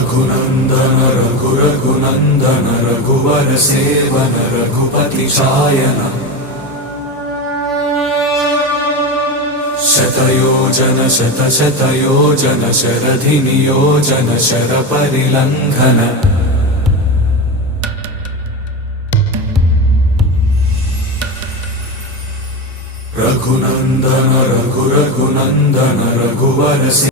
रघुनंदन रघुनंदन रघुवर seven Raghupati चायन शतयोजन शतशतयोजन शरधि नियोजन sir परिलंघन Raghunandan Raghunandan रघुवर